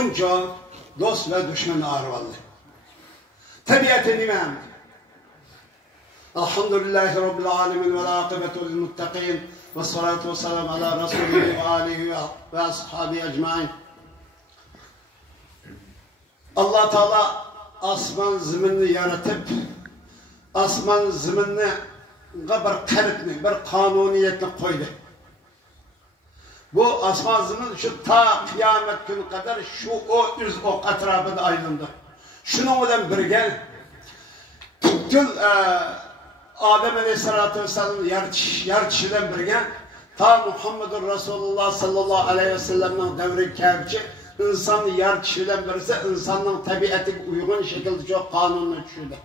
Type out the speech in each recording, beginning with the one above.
bunca dost ve düşman arvalı. Tabiatı nimem. Elhamdülillahi Rabbil alemin ve lâkibetu lil muttaqin ve salatu ve selam ala Resulühi ve alihi ve ashabi ecmain. Allah Teala asman zimini yaratıp asman zimini bir kalbini, bir kanuniyetini koydu. Bu asman zimin şu ta kıyamet günü kadar şu o üz o etrafında ayrıldı. Şunun bilen birge bütün Adem Aleyhisselatü Vesselam'ın yaratışıyla birge ta Muhammedur Resulullah sallallahu aleyhi ve sellem'in devri kâvçi insanın yaratışıyla birisi insanın tabiatı uygun şekilde çok kanununu düşürdü.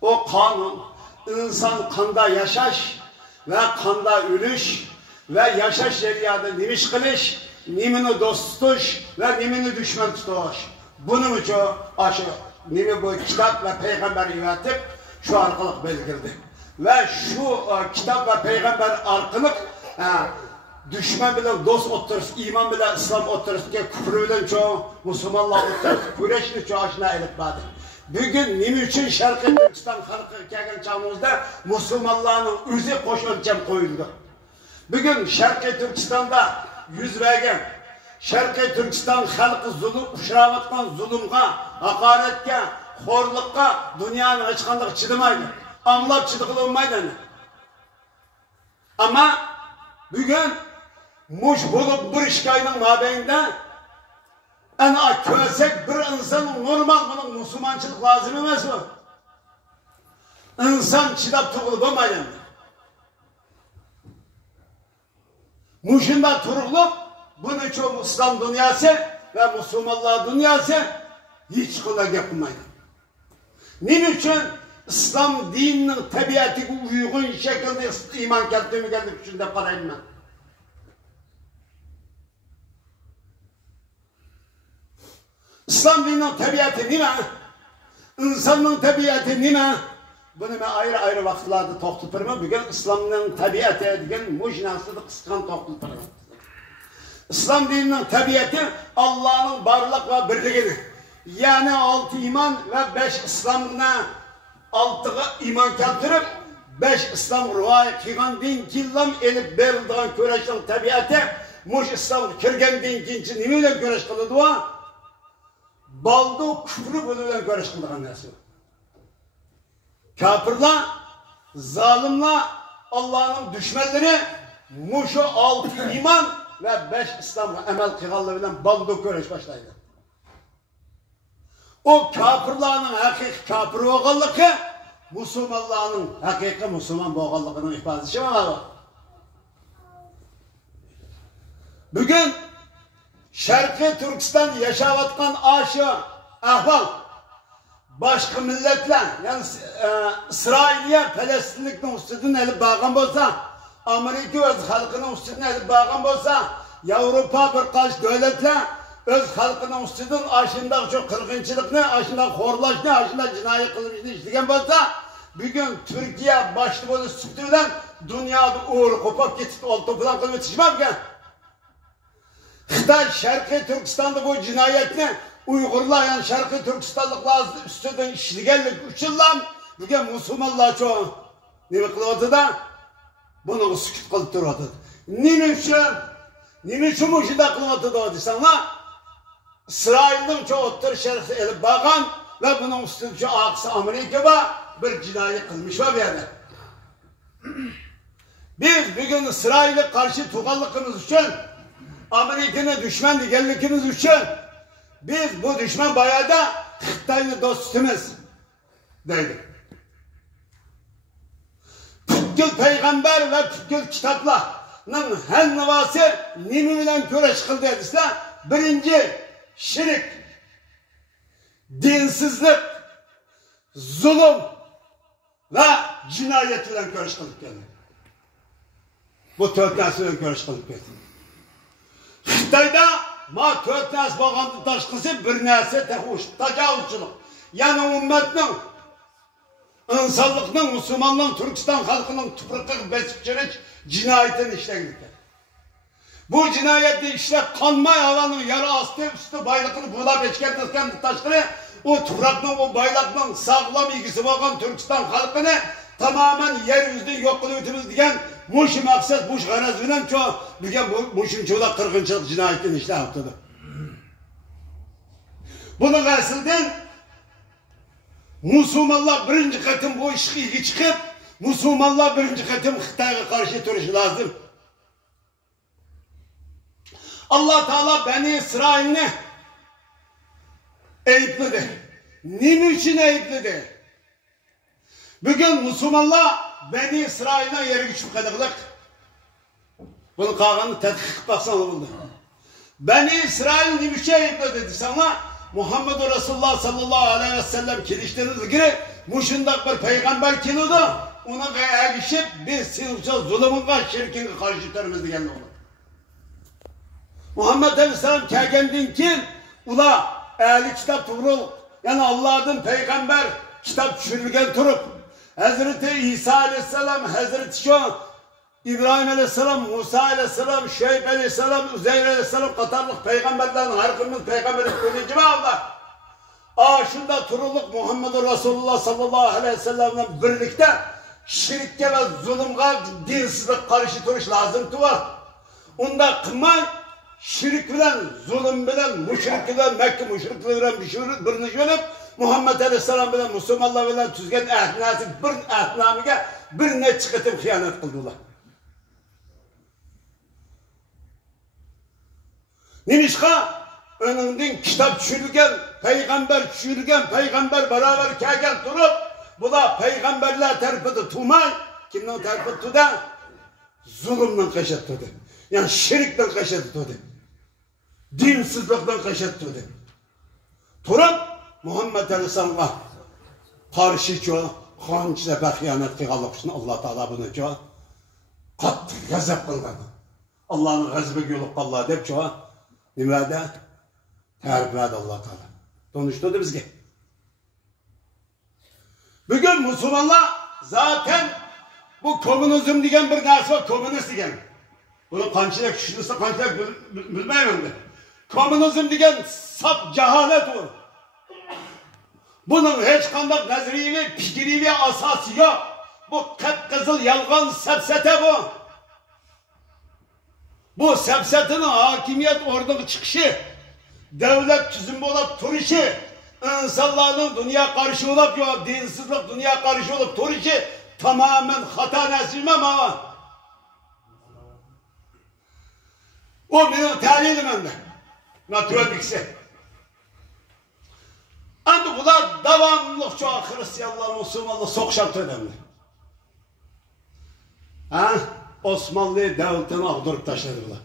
O kanun insan kanda yaşaş ve kanda ölüş ve yaşaş şeriatı nimiş kılış, nimini dost tutuş ve nimini düşman tutuş. Bunun için aşı nimi bu kitap ve peygamber üretip şu arkalık belirdi. Ve şu kitap ve peygamber arkalık düşman bile dost oturur, iman bile İslam oturur ki küfür bile çoğu, Müslümanlar oturur, güreşli çoğu aşına elip vardı. Bugün nimi için Şarkı Türkistan halkı gelgen çağımızda Müslümanların üzü koş ölçem koyuldu. Bugün Şarkı Türkistan'da yüz vergen, Şarkı Türkistan halkı uşravatkan zulümge, hakaretke, horlukka dünyanın açıklandığı çıdımaydı. Anlap çıdıklı olmaydı. Ama bugün muş bulup bir işgayının mabeyinde ana kösek bir insanın normal bunun Müslümançılık lazım emez mi? İnsan çıdap tuğulup olmayın. Muşunda turulup bunun için İslam dünyası ve Müslümanlar dünyası hiç kolay yapılmayın. Nin için İslam dininin tabiatı uygun şekilde iman geldiğimi geldim şimdi parayım ben. İslam dininin tabiatı nime? İnsanın tabiatı nime? Bunu ben ayrı ayrı vakitlerde toxtutırım. Bugün İslam'ın tabiatı degan mujnasını kıskan toxtutırım. İslam dininin tabiatı Allah'ın varlık ve birliğini. Yani 6 iman ve 5 İslam'ına 6 iman keltirip 5 İslam rivayet kılgan din killam elip berildiğin köreşin tabiatı muş İslam kirgen din kinci nimeyle köreş kılıdı o? Baldı küfrü bununla köreş kıldığı nesi? Kafirler, zalimler, Allah'ın düşmanları muşu 6 iman ve 5 İslam'a emel kıgallarıyla baldı köreş başlaydı. O kafirlerin hakiki kafir oğallığı, Müslümanların hakiki Müslüman oğallığının ifadesi mi var? Bugün Şarkı Türkistan yaşavatkan aşı ahval başka milletler yani İsrail'e Palestinlik'in üstünden elip bağın olsa Amerika öz halkının üstünden elip bağın olsa Avrupa birkaç devletler öz halkının üstünden aşında çok kırgınçılıkını, aşında horlaşını, aşında cinayi kılmışını işleyen olsa bugün Türkiye başlı böyle süktüğünden dünyada uğur kopak geçip oldu falan kılıp yetişmem ki. Xitay Şarkı Türkistan'da bu cinayetini Uygurlar yani Şarkı Türkistanlıklar üstünden işleyenlik 3 yıldan bugün Müslümanlar çoğu ne kılıvadı da bunu sükut kılıp durmadı. Nime için bu şida kılıvadı da insanlar İsrail'in çoğu otur şerifte elip bağın ve bunun üstünde çoğu aksı Amerika'da bir cinayet kılmış var bir yerde. Biz bugün İsrail'e karşı tuğallığımız için Amerika'nın düşman digenlikimiz için biz bu düşman bayağı da Xitaylı dostumuz dedik. Tükkül peygamber ve tükkül kitaplarının her nivası nimi bilen köreş kıldı edilse birinci şirk, dinsizlik, zulüm ve cinayet bilen köreş kılıp geldi. Bu törtnesiyle köreş kılıp geldi. Xitayda ma törtnes bağımlı taşkısı bir nesi tehuş, tacavuzçılık. Yani ümmetinin, insanlıkның, Müslümanlığın, Türkistan halkının tüpürtük, besikçilik cinayetini işledik. Bu cinayetli işler kanmay havanın yarı astı üstü baylıkını bulap eçken tızken taşkını o toprakның o baylıkның sağlam ilgisi olan Türkistan halkını tamamen yeryüzünde yok kılıbıtımız diyen muş maksat muş garaz bilen çoğu bilgen muşun çoğula 40. cinayetin işte yaptıdı. Bunu karşılığın Müslümanlar birinci katım bu işi çıkıp Müslümanlar birinci katım Xitay'a karşı duruşu lazım. Allah Teala Beni İsrail'ini eyüpledi. Nim için eyüpledi? Bugün Müslümanlar Beni İsrail'den yeri güçüp kadırlık. Bunu kağanı tetkik baksan oldu. Beni İsrail nim için eyüpledi dedi sana. Muhammed Resulullah sallallahu aleyhi ve sellem kiliştiğiniz gibi muşundak bir peygamber kilodu. Ona erişip bir sınıfça zulümün ve şirkin karşı törümüzü geldi olur. Muhammed Aleyhisselam kelgendin ki ula ehli kitap turul yani Allah'ın peygamber kitap düşürülgen turup Hazreti İsa Aleyhisselam, Hazreti İbrahim Aleyhisselam, Musa Aleyhisselam, Şuayb Aleyhisselam, Üzeyr Aleyhisselam katarlık peygamberlerin harikimiz peygamberlik kılıcı mı Allah? Şunda turuluk Muhammed Resulullah sallallahu aleyhi ve sellem'le birlikte şirkke ve zulümge dinsizlik karşı duruş lazım tuva. Onda kımay şirk bilen, zulüm bilen, müşrik bilen, Mekke müşrikleri bilen birini jönüp Muhammed Aleyhisselam bilen, Müslümanlar bilen tüzgen ehdinası bir ehdinamıge birine çıkıtıp hıyanet kıldılar. Nimişka önünden kitap düşürülgen, peygamber beraber kelgen durup bu da peygamberler tarafı tutmay, kimden tarafı tutu zulümden kaşet tutu. Yani şirkten kaşet tutu. Dinsizlikten kaşet tutu. Turup Muhammed Aleyhisselam'a karşı çoğu hangi sefer hıyanet kıyalıp Allah Teala bunu çoğu katlı gazap kılgan. Allah'ın gazabı yolup Allah deyip çoğu nimede tarif verdi Allah Teala. Konuşturdu bizge. Bugün Müslümanlar zaten bu komünizm diyen bir narsa var, komünist diyen. Bunu kançılık, kişilisi kançılık bilmeyim de. Komünizm diyen sap cehalet o. Bunun hiç kandak nazrivi, fikrivi asası yok. Bu kıpkızıl yalgan sepsete bu. Bu sepsetin hakimiyet orada çıkışı, devlet tüzümü olup turuşu, insanların dünya karşı olup yok, dinsizlik dünya karşı olup turuşu tamamen hata nesilmem ama. O benim talilim önde. Natürel bilgisi. Ancak bunlar devamlı çoğu Hristiyanlar, Müslümanlar sokşap önemli. Osmanlı devletini aldırıp taşıdılar.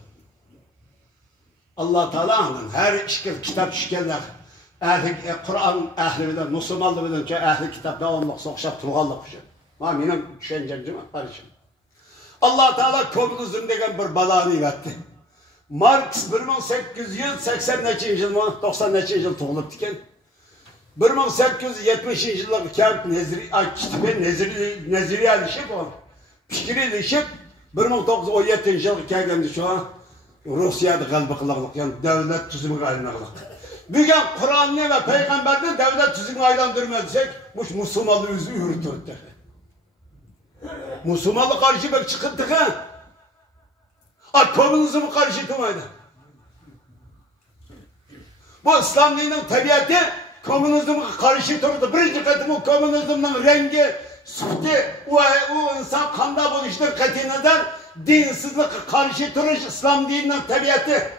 Allah Teala'nın her işgal kitap işgaller, Kur'an ehli bilen, Müslümanlı bilen ki ehli kitap devamlı sokşap turğanlık bir şey. Ama benim düşüncemcime karışım. Allah Teala komünizm degen bir balanı verdi. Marx 1880 yıl mı, 90 yıl doğulup diken. 1870 yıllık kağıt neziri alışıp o. Fikri ilişip 1917 yıl kelgendi şu an Rusya'da galbı kılığılık yani devlet tüzümü aylanırlık. Bugün Kur'an'ı ve Peygamber'de devlet tüzümü aylandırmadık bu Müslümanlığı yürütürdü. Müslümanlık karşı bek çıkıntık ha. Komünizmi karşı tutmaydı. Bu İslam dininin tabiatı komünizmi karşı durdu. Birinci katımı komünizminin rengi, sütü, o insan kanda buluştur katinadan dinsizlik karşı duruş İslam dininin tabiatı.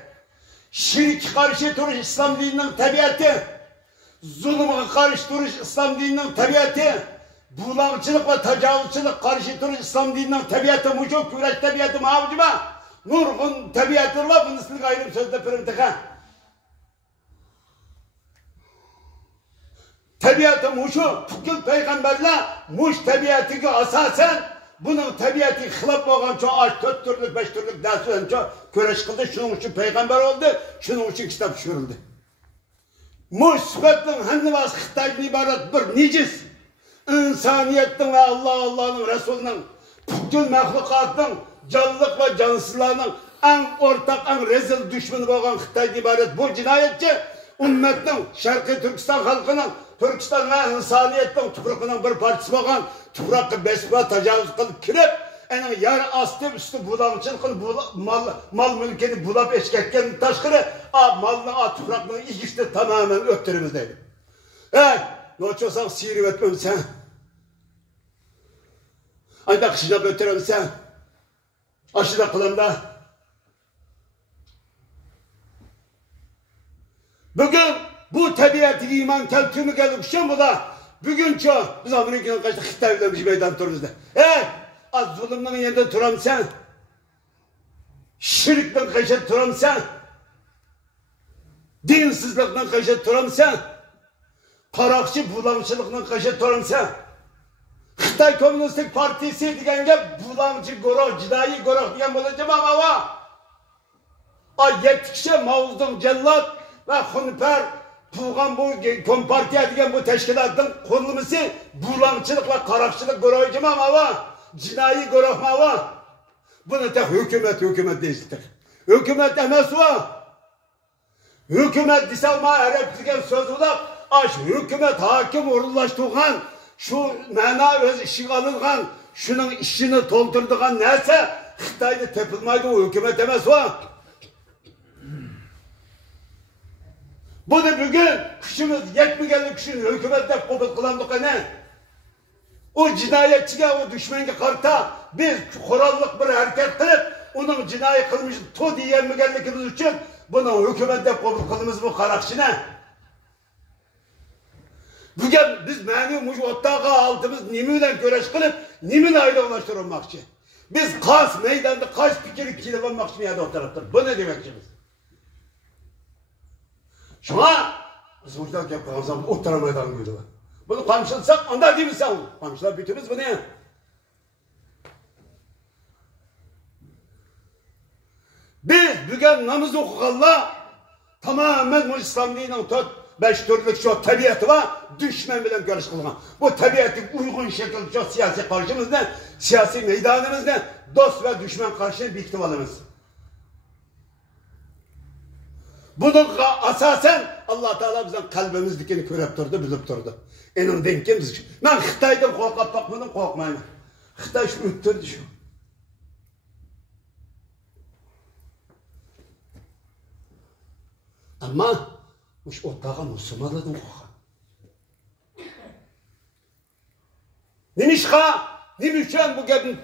Şirk karşı duruş İslam dininin tabiatı. Zulüme karşı duruş İslam dininin tabiatı. Bulanıkçılık ve tecavüzçılık karşı duruş İslam dininin tabiatı. Mucuk güreş tabiatı mavcıma. Nurgun tabiatı var. Bunun ismini ayrım sözde pırıntıka. Tabiatı muşu, tukul peygamberler muş tabiatı asasen bunun tabiatı hılap olan çoğu 4 türlük 5 türlük dersinden çoğu köreş kıldı. Şunun için peygamber oldu, şunun için kitap düşürüldü. Muş sıfatının hangi vasıf Xitay'dan ibaret bir neciz. İnsaniyetin ve Allah'ın Resulünün tukul mahlukatın canlılık ve cansızlarının en ortak, en rezil düşmanı olan Xitay'dan ibaret bu cinayetçi ümmetin, Şarkı Türkistan halkının, Türkistan ve insaniyetin tuprağının bir partisi olan tuprağı besba tecavüz kılıp kirip, yani yer astı üstü bulamçılık mal mülkini bulap eşketken taşkırı, malını, tuprağını ikisi tamamen öttürümüzdeydi. Ne olursan sihir etmem sen. Ayda kışına öttürüm sen. Aşıda kılımda. Bugün bu tabiatı iman keltümü gelip şu bu da bugün çok biz Amerika'nın kaçta Xitay demiş meydan dururuz da. Az zulümden yerinde duram sen. Şirkten kaçta duram sen. Dinsizlikten kaçta duram sen. Karakçı bulamçılıktan kaçta duram sen. Xitay Komünistik Partisi degenge bulamçı goroh, cidayi goroh diyen bulacağım ama var. Yettikçe Mavuz'dan cellat ve Hunper Tuğan bu Kompartiya diyen bu teşkilatın kurulması bulamçılık ve karakçılık gorohcum ama var. Cinayi goroh ma var. Bunu tek hükümet değildir. Hükümet emez var. Hükümet diselma Arapçıken söz olarak hükümet hakim uğurlaştığın şu mana öz işi alıngan şunun işini doldurduğun neyse Xitay'da tepilmaydı o hükümet emez var. Bunu bugün kışımız yetmegenlik kışın hükümette kabul kılandık ne? O cinayetçiye, o düşmenge karta biz kurallık bir hareket kılıp onun cinayet kılmış to diyemegenlikimiz için bunu hükümette kabul kılımız bu karakçına. Bugün biz məni ottağa altımız nimüyle göreş kılıp nimüyle ayrılaştırılmak için. Biz kas meydanda kaç fikir kilolanmak için yerde o taraftar. Bu ne demekçimiz? Şuna biz buradan yapacağız o tarafa meydan koydular. Bunu kamçılsak onda değil mi sen? Kamçılar bütünüz bu ne? Biz bugün namaz okukanla tamamen bu İslam dininin 5 türlük şu tabiatı var, düşman bilen görüş kılgan. Bu tabiatı uygun şekilde çok siyasi karşımızda, siyasi meydanımızda dost ve düşman karşısında bir ihtimalimiz. Bunun asasen Allah Teala bizden kalbimizdekini körep durdu, bilip durdu. Enin denkimiz. Ben Xitay'dan korkap bakmadım, korkmayayım. Xitay şu üttürdü şu. Ama uş ottağa Müslümanlardan korkan. Nimişka, nimişken bu gelin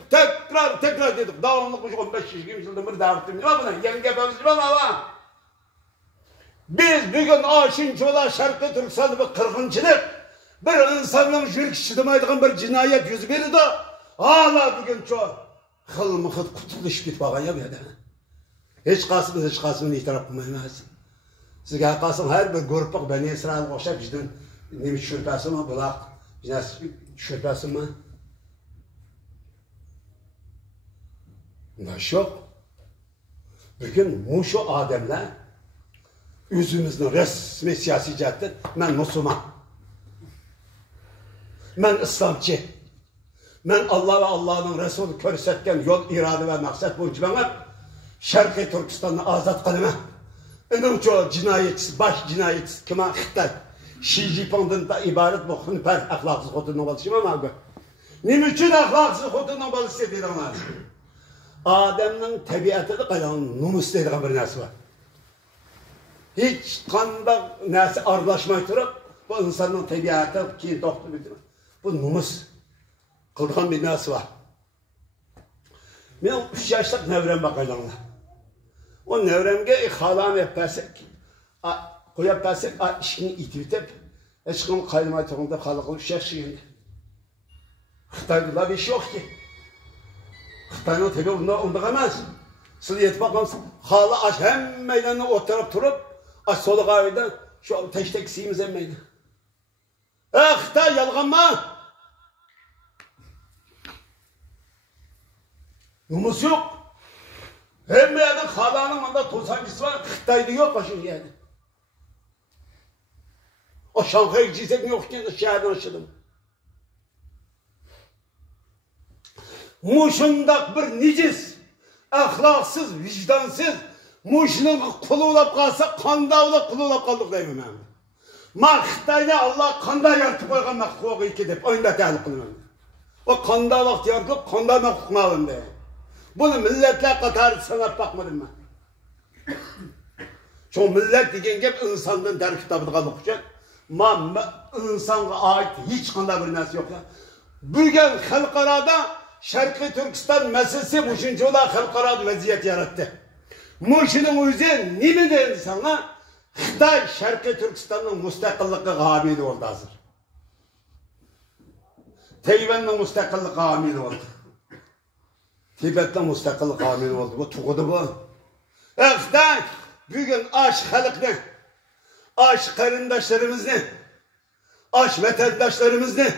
tekrar dedik. Davamlı kuş 15-20 yılda bir davettim. Ne buna? Yenge benziyor ama. Biz bugün aşınç olan Şarkı Türkistan'da bir kırgınçılık, bir insanın jürk şidimaydığı bir cinayet yüzü biri de hala bugün çok hılmıkıt kutuluş bit bağın ya bir de. Hiç kasımın itiraf kılmayamaz. Sizge kalsın her bir grupuk Beni İsrail koşa bizden neymiş şürpesi mi bulak, bizden şürpesi mi? Ne yok. Bugün muşu ademler yüzümüzün resmi siyasi cihettir. Ben Müslüman. Ben İslamcı. Ben Allah ve Allah'ın Resulü körsetken yol, irade ve maksat bu cibana Şarkı Türkistan'ı azat kılma. Onun çoğu cinayetçisi, baş cinayetçisi kime Xitay. Xi Jinping'den da ibaret bu Hunper ahlaksız kutunun balışım ama abi. Niçin ahlaksız kutunun balışı dediğin onlar? Adem'in tabiatı da kalan numus dediğin bir nesi var. Hiç kanda nesi arlaşmayı durup bu insanın tabiatı ki doktor bildirir. Bu numus. Kılgan bir nesi var. Ben 3 yaşlık nevrem bakacağım. O nevremge halam yapasek, koyapasek, işini itirtip, eşkın kaymaytığında kalıqlı şekşiyindi. Xitay'da bir şey yok ki. Xitay'ın tabi onda emez. Siz yetip bakmamsın, hala aç hem meydanına oturup durup, aç solu kahveden şu teştek siyimiz emmeydi. Xitay yalganma! Numus yok. Hem meydanın halanın onda tozancısı var, Xitay'da yok başın yani. O Şanghay'a gidecek mi yok ki şehirden açıldım. Muşundak bir nicis, ahlaksız, vicdansız, muşunun kulu olap kalsa, kanda olap kulu olap kaldık deyim ben. Ma Xitayda Allah kanda yaratып koygan makhluk iki dep, oyunda təhlik kılmam. O kanda vaqt yaratılıp, kanda makhluk malım deyim. Bunu milletler katarı sanat bakmadım ben. Çünkü millet degen gep insandan der kitabı kalıp uçak. Ma insanga ait hiç kanda bir narsa yok. Bugün halkarada Şarkı Türkistan meselesi muşuncular halkarada vaziyet yarattı. Muşunun özü nimi deydi sana? Xitay Şarkı Türkistan'ın müstakilliği gamili oldu hazır. Tayvan'ın müstakilliği gamili oldu. Tibet'in müstakilliği gamili oldu. Bu tuğdu bu. Xitay bugün aç halkını, aç karındaşlarımızı, aç vatandaşlarımızı,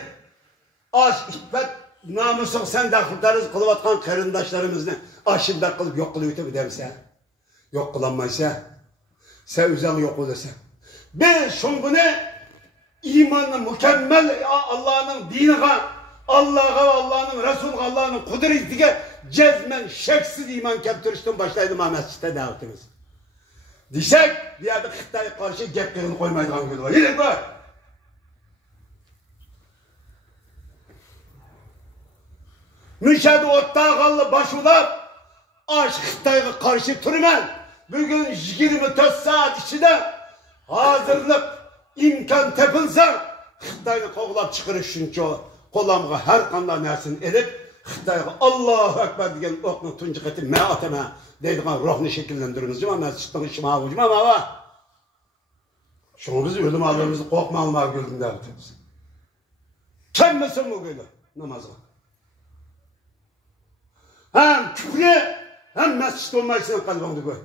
aç iffet namusuk sen daxildarız kılıp atkan karındaşlarımızı aşında kılıp yok kılıyor tabi demse. Yok kılanmaysa, sen üzerine yok olursa. Biz şunu imanı mükemmel Allah'ın dinine, Allah'a, Allah'ın Resulü, Allah'ın kudretine cezmen, şeksiz iman kaptırıştan başlaydı mescitte davetimiz. Desek, bir yerde Xitay'a karşı gep kırını koymaydıgan gülü var. Yine bu. Müşahede ottağı kallı başvurlar, aç Xitay'a karşı turmen. Bugün 24 saat içinde hazırlık imkan tepilse, Xitay'ı kovulap çıkırış çünkü kolamga her kandan nersin edip, Xitay'a Allahu Ekber degen okunu tuncu keti me atama deydiğen ruhunu şekillendiriniz. Cuma mescidin işime avucuma ama şunu biz ölüm aldığımızı korkma almaya gördüm devletimiz. Kim misin bu böyle namazı? Hem küfrü hem mescid olmayısının kalbinde koy.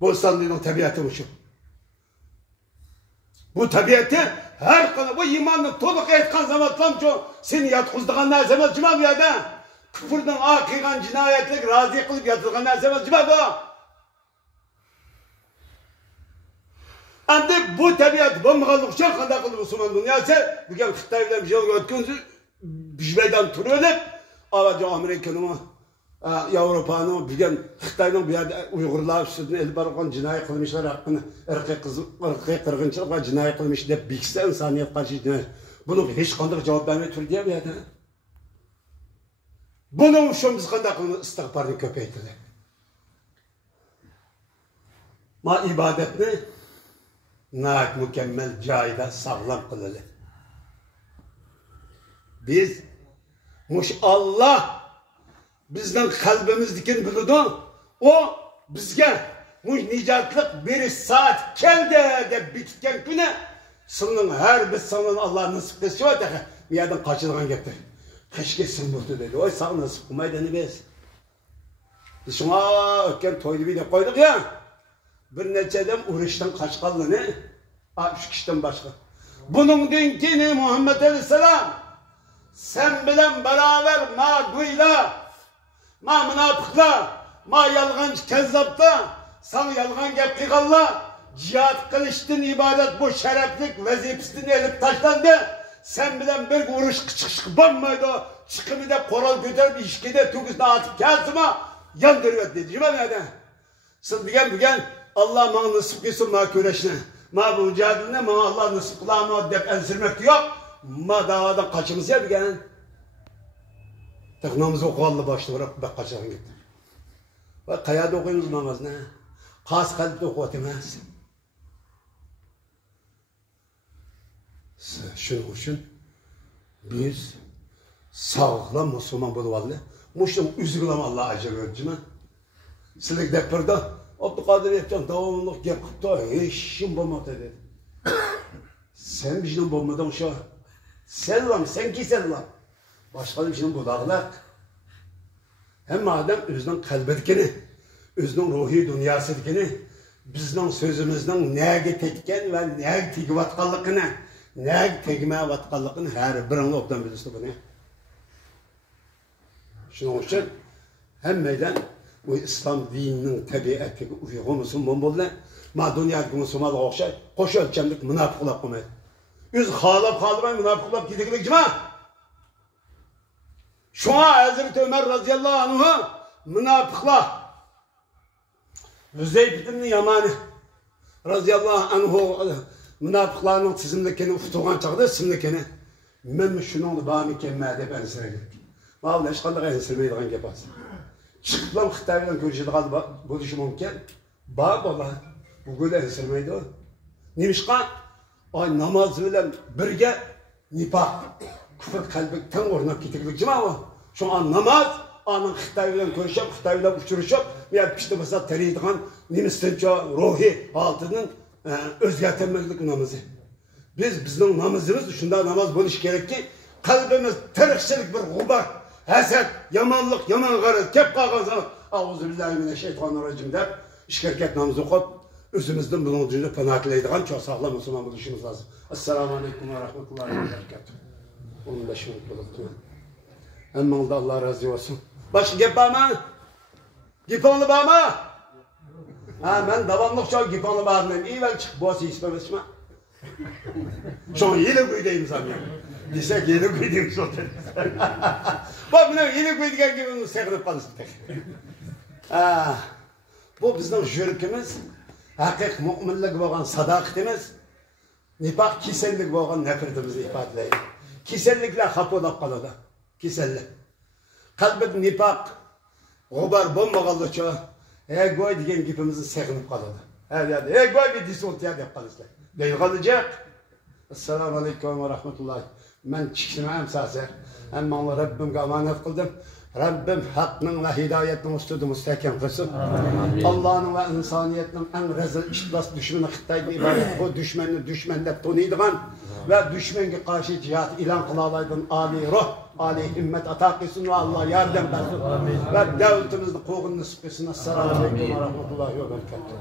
Bostanlı'nın tabiatı bu şu. Bu tabiatı her konu bu imanı toluk etkan zamanlam şu seni yatkızdığın nersemez cima bu yada. Küfürden akıgan cinayetlik razı kılıp yatılgan nersemez cima bu. Andi bu tabiat bu mıhallıkça kanda kılıp Müslüman dünyası bugün Xitay'da bir şey ötkünzü bijmeyden turulip avaca Amerika'nın Avrupa'nın bugün Xitay'ın bir yerde Uygurlar üstüne el barıkan cinayet kılmışlar hakkında ırkı kırgınçılıkla cinayet kılmış deyip bilgisi insaniyet karşı cinayet. Bunun hiç kandık cevap vermeyi tür diye bir yerde. Bunun için biz kandık istihbarını köpeytiler. Ma ibadetini naik mükemmel cayda sağlam kılalı. Biz muş Allah bizden kalbimizdikin bildi o bizge muş nicatlık bir saat geldi de bitken güne sının her bir sanın Allah nasip etsin var da bir yerden kaçırgan getir. Keşke sen buldu dedi. Oy sağ nasip kılmaydı biz. Biz şuna ökken toydu bir de koyduk ya. Bir neçe adam uğraştan kaçkallı ne? 3 kişiden başka. Bunun dinkini Muhammed Aleyhisselam sen bilen beraber ma duyla, ma münafıkla, ma yalgancı kezzapta, sana yalgan gep kıyğalla, cihat kılıçtın ibadet bu şereflik vazifesini elip taşlandı. Sen bilen bir uğruş kıçık banmaydı, çıkımı da koral götürüp işkide tügüsüne atıp kelsime yandırıyor dedi. Cuma nerede? Siz bugün Allah bana nasip kılsın ma köreşine, ma bu mücadelene ma Allah nasip kılama deyip ensirmek yok. Ma davadan kaçımız ya bir gelen. Tıknamızı okuallı başlı bırak bak kaçağın gitti. Bak kayada okuyunuz namazını. Kas kalpte okuyatamaz. Şunun için biz sağlıkla Müslüman buluvalı. Muştum üzgülüm Allah acı vercime. Silik depirde Abdülkadir Efcan davamlılık yapıp da eşim bulmadı dedi. Sen bir şeyden bulmadın şu. Selam, sen ki selam. Başka bir şeyin budağlar. Hem madem özünün kalbedikini, özünün ruhi dünyasıdikini, bizden sözümüzden neye tetken ve neye tegivatkallıkını, neye tegmevatkallıkını her birinin obdan bilirsin bunu. Şunun için hem meydan bu İslam dininin tabiatına uygun Müslüman buldu. Ma dünyadaki Müslümanlığa okşay, koşu ölçemlik münafıklık koymaydı. Üz halap münafıklık gidiklik cima. Şuna Hazreti Ömer radıyallahu anh'ı münafıklar. Hüzeyf ibn Yamani radıyallahu anh'ı münafıklarının tizimdekini ufutuğun çağda simdekini. Men şunun bağımı kemmede ben size. Vallahi eşkallığa ensirmeydiğin yapasın. Çıkıplam Xitay'dan görüşüdüğün bu düşü mümkün. Bağ vallahi bu göle ensirmeydi o. Nemişka? Ay namaz bilen birge nifak. Küfür kalbikten ornap getirdik cima o. Şu an namaz, anın Xitay bilen görüşüp, Xitay bilen uçuruşup, veya pişti mesela teriydiğin Nimistince ruhi altının özgertenmezlik namazı. Bizim namazımız şunda namaz buluş gerek ki kalbimiz terikçilik bir gubar, haset, yamanlık, yaman garet, kep kağızılık. Euzubillahimineşşeytanirracim der. İşkerket namazı okup özümüzden bunun ucunu panahatleydiğin çok sağlam Müslüman buluşumuz lazım. Esselamu Aleyküm ve Rahmetullahi ve Berekatuhu. Onun da şunu buluttu. Emmağında Allah razı olsun. Başka gep var mı? Gip onu var mı? Ha ben davamlık çok gip onu var mı? İyi ben çık boğazı istemez mi? Şu yeni kuydayım sana. Desek yeni kuydayım zaten. Bak bunu yeni kuyduğun gibi bunu sekirip kalırsın tek. Bu bizim jürkimiz, hakik müminlik olan sadakatimiz, nifak kisellik olan nefretimizi ifadeleyin. Kisellikle hapolap kaladı. Kisellik. Kalbide nifak, gubar bulmağalıca, egoy diyen gibimizin sekinip kaladı. Her yerde egoy bir disoltiyat yapmalısın. Değil kalacak. Esselamu Aleyküm ve Rahmetullahi. Ben çıkışmam sahse. Ama Allah Rabbim'e emanet kıldım. Rabbim hakkının ve hidayetinin üstüde müstehkem kılsın. Allah'ın ve insaniyetinin en rezil iştibas düşmanı Xitay'da ibadet. O düşmanla tanıydıgan ve düşmana karşı cihat ilan kılalıydın. Ali ruh, Ali himmet ata kılsın ve Allah yardım versin. Ve devletimizin kovğunu sıkısın. Esselamu Aleyküm ve Rahmetullahi ve Berekatuhu.